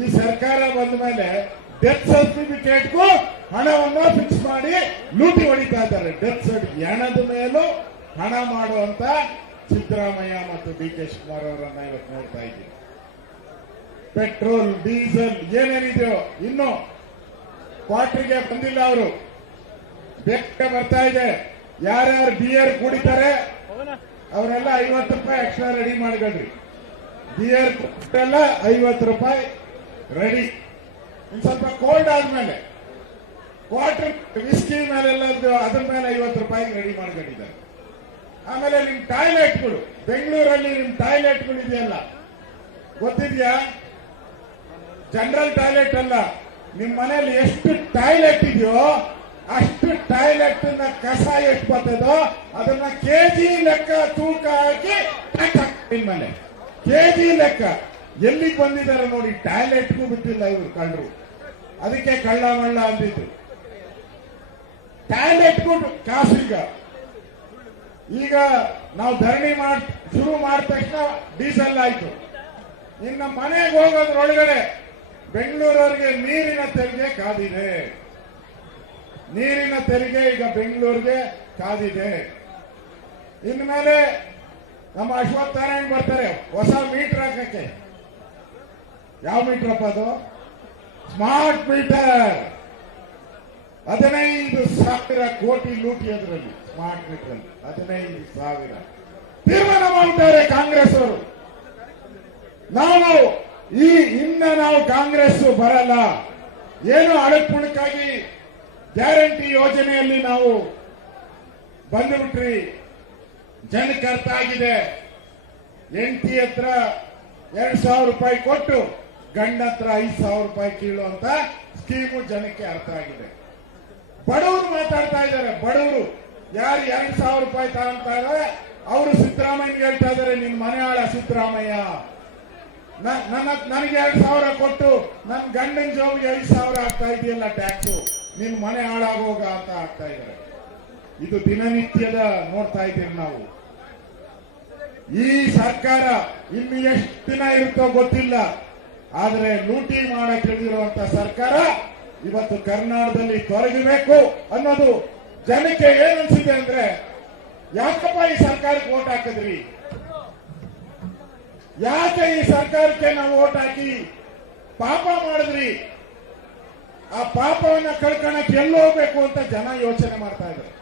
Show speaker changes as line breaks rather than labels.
ಈ ಸರ್ಕಾರ ಬಂದ ಮೇಲೆ ಡೆತ್ ಸರ್ಟಿಫಿಕೇಟ್ಗೂ ಹಣವನ್ನು ಫಿಕ್ಸ್ ಮಾಡಿ ಲೂಟಿ ಹೊಡಿತಾ ಇದ್ದಾರೆ ಡೆತ್ ಸರ್ಟಿಫಿಕೇಟ್ ಹಣದ ಮೇಲೂ ಹಣ ಮಾಡುವಂತ ಸಿದ್ದರಾಮಯ್ಯ ಮತ್ತು ಡಿ ಕೆ ಶಿವಕುಮಾರ್ ಅವರನ್ನ ಇವತ್ತು ನೋಡ್ತಾ ಇದ್ದೀವಿ. ಪೆಟ್ರೋಲ್, ಡೀಸೆಲ್ ಏನೇನಿದೆಯೋ ಇನ್ನು ಕ್ವಾರ್ಟರ್ಗೆ ಬಂದಿಲ್ಲ ಅವರು. ಬೇಗ ಬರ್ತಾ ಇದೆ. ಯಾರ್ಯಾರು ಬಿಯರ್ ಕುಡಿತಾರೆ ಅವರೆಲ್ಲ ಐವತ್ತು ರೂಪಾಯಿ ಎಕ್ಸ್ಟ್ರಾ ರೆಡಿ ಮಾಡ್ಕೊಳ್ರಿ. ಬಿಯರ್ ಎಲ್ಲ ಐವತ್ತು ರೂಪಾಯಿ ರೆಡಿ ಇನ್ನು ಸ್ವಲ್ಪ ಕೋಲ್ಡ್ ಆದ್ಮೇಲೆ. ಕ್ವಾರ್ಟರ್ ವಿಸ್ಕಿ ಮೇಲೆಲ್ಲ ಅದ್ರ ಮೇಲೆ ಐವತ್ತು ರೂಪಾಯಿಗೆ ರೆಡಿ ಮಾಡ್ಕೊಂಡಿದ್ದಾರೆ. ಆಮೇಲೆ ನಿಮ್ ಟಾಯ್ಲೆಟ್ಗಳು ಬೆಂಗಳೂರಲ್ಲಿ ನಿಮ್ ಟಾಯ್ಲೆಟ್ಗಳು ಇದೆಯಲ್ಲ, ಗೊತ್ತಿದ್ಯಾ? ಜನರಲ್ ಟಾಯ್ಲೆಟ್ ಅಲ್ಲ. ನಿಮ್ ಮನೆಯಲ್ಲಿ ಎಷ್ಟು ಟಾಯ್ಲೆಟ್ ಇದೆಯೋ ಅಷ್ಟು ಟಾಯ್ಲೆಟ್ನ ಕಸ ಎಷ್ಟು ಬರ್ತದೋ ಅದನ್ನ ಕೆಜಿ ಲೆಕ್ಕ ತೂಕ ಹಾಕಿ ಟ್ಯಾಕ್ಸ್ ಮನೆ. ಕೆಜಿ ಲೆಕ್ಕ. ಎಲ್ಲಿಗೆ ಬಂದಿದ್ದಾರೆ ನೋಡಿ, ಟಾಯ್ಲೆಟ್ಗೂ ಬಿಟ್ಟಿಲ್ಲ ಇವರು ಕಳ್ಳರು. ಅದಕ್ಕೆ ಕಳ್ಳ ಮಳ್ಳ ಅಂದಿದ್ದು ಟಾಯ್ಲೆಟ್ಗೂ ಕಾಸು ಈಗ ಈಗ ನಾವು ಧರಣಿ ಮಾಡ್, ಶುರು ಮಾಡಿದ ತಕ್ಷಣ ಡೀಸೆಲ್ ಆಯ್ತು. ಇನ್ನು ಮನೆಗೆ ಹೋಗೋದ್ರೊಳಗಡೆ ಬೆಂಗಳೂರವರಿಗೆ ನೀರಿನ ತೆರಿಗೆ ಕಾದಿದೆ. ನೀರಿನ ತೆರಿಗೆ ಈಗ ಬೆಂಗಳೂರಿಗೆ ಕಾದಿದೆ. ಇನ್ಮೇಲೆ ನಮ್ಮ ಅಶ್ವತ್ಥನಾರಾಯಣ ಬರ್ತಾರೆ, ಹೊಸ ಮೀಟರ್ ಹಾಕಕ್ಕೆ. ಯಾವ ಮೀಟರ್ ಅಪ್ಪ ಅದು? ಸ್ಮಾರ್ಟ್ ಮೀಟರ್ ಹದಿನೈದು ಸಾವಿರ ಕೋಟಿ ಲೂಟಿ ಅದರಲ್ಲಿ ಸ್ಮಾರ್ಟ್ ಮೀಟರ್ ಅಲ್ಲಿ. ಹದಿನೈದು ಸಾವಿರ. ತೀರ್ಮಾನ ಮಾಡ್ತಾರೆ ಕಾಂಗ್ರೆಸ್ ಅವರು. ನಾವು ಈ ಇನ್ನ ನಾವು ಕಾಂಗ್ರೆಸ್ ಬರಲ್ಲ. ಏನು ಅಡಕ್ಪುಣಕ್ಕಾಗಿ ಗ್ಯಾರಂಟಿ ಯೋಜನೆಯಲ್ಲಿ ನಾವು ಬಂದುಬಿಟ್ರಿ. ಜನಕ್ಕೆ ಅರ್ಥ ಆಗಿದೆ ಎಂಟಿ ಹತ್ರ ಎರಡ್ ಸಾವಿರ ರೂಪಾಯಿ ಕೊಟ್ಟು ಗಂಡ ಹತ್ರ ಐದು ಸಾವಿರ ರೂಪಾಯಿ ಕೀಳು ಅಂತ ಸ್ಕೀಮು ಜನಕ್ಕೆ ಅರ್ಥ ಆಗಿದೆ. ಬಡವರು ಮಾತಾಡ್ತಾ ಇದ್ದಾರೆ, ಬಡವರು. ಯಾರು ಎರಡು ಸಾವಿರ ರೂಪಾಯಿ ತಗೊಂತಾರೆ ಅವರು ಸಿದ್ದರಾಮಯ್ಯ ಹೇಳ್ತಾ ಇದ್ದಾರೆ, ನಿನ್ ಮನೆ ಆಳ ಸಿದ್ದರಾಮಯ್ಯ ನನ್ನ, ನನಗೆ ಎರಡು ಸಾವಿರ ಕೊಟ್ಟು ನನ್ನ ಗಂಡನ ಜೋಬಿಗೆ ಐದು ಸಾವಿರ ಆಗ್ತಾ ಇದೆಯಲ್ಲ ಟ್ಯಾಕ್ಸು? ನಿನ್ ಮನೆ ಹಾಳಾಗೋಗ ಅಂತ ಆಗ್ತಾ ಇದ್ದಾರೆ. ಇದು ದಿನನಿತ್ಯದ ನೋಡ್ತಾ ಇದ್ದೀವಿ ನಾವು. ಈ ಸರ್ಕಾರ ಇನ್ನು ಎಷ್ಟು ದಿನ ಇರುತ್ತೋ ಗೊತ್ತಿಲ್ಲ. ಆದ್ರೆ ಲೂಟಿ ಮಾಡಕ್ಕೆ ಸರ್ಕಾರ ಇವತ್ತು ಕರ್ನಾಟಕದಲ್ಲಿ ತೊಲಗಿಬೇಕು ಅನ್ನೋದು ಜನಕ್ಕೆ ಏನ್ ಅಂದ್ರೆ, ಯಾಕಪ್ಪ ಈ ಸರ್ಕಾರಕ್ಕೆ ಓಟ್ ಹಾಕಿದ್ರಿ? ಯಾಕೆ ಈ ಸರ್ಕಾರಕ್ಕೆ ನಾವು ಓಟ್ ಹಾಕಿ ಪಾಪ ಮಾಡಿದ್ರಿ? ಆ ಪಾಪವನ್ನ ಕಳ್ಕೊಳಕ್ ಎಲ್ಲೋಗ್ಬೇಕು ಅಂತ ಜನ ಯೋಚನೆ ಮಾಡ್ತಾ ಇದ್ದಾರೆ.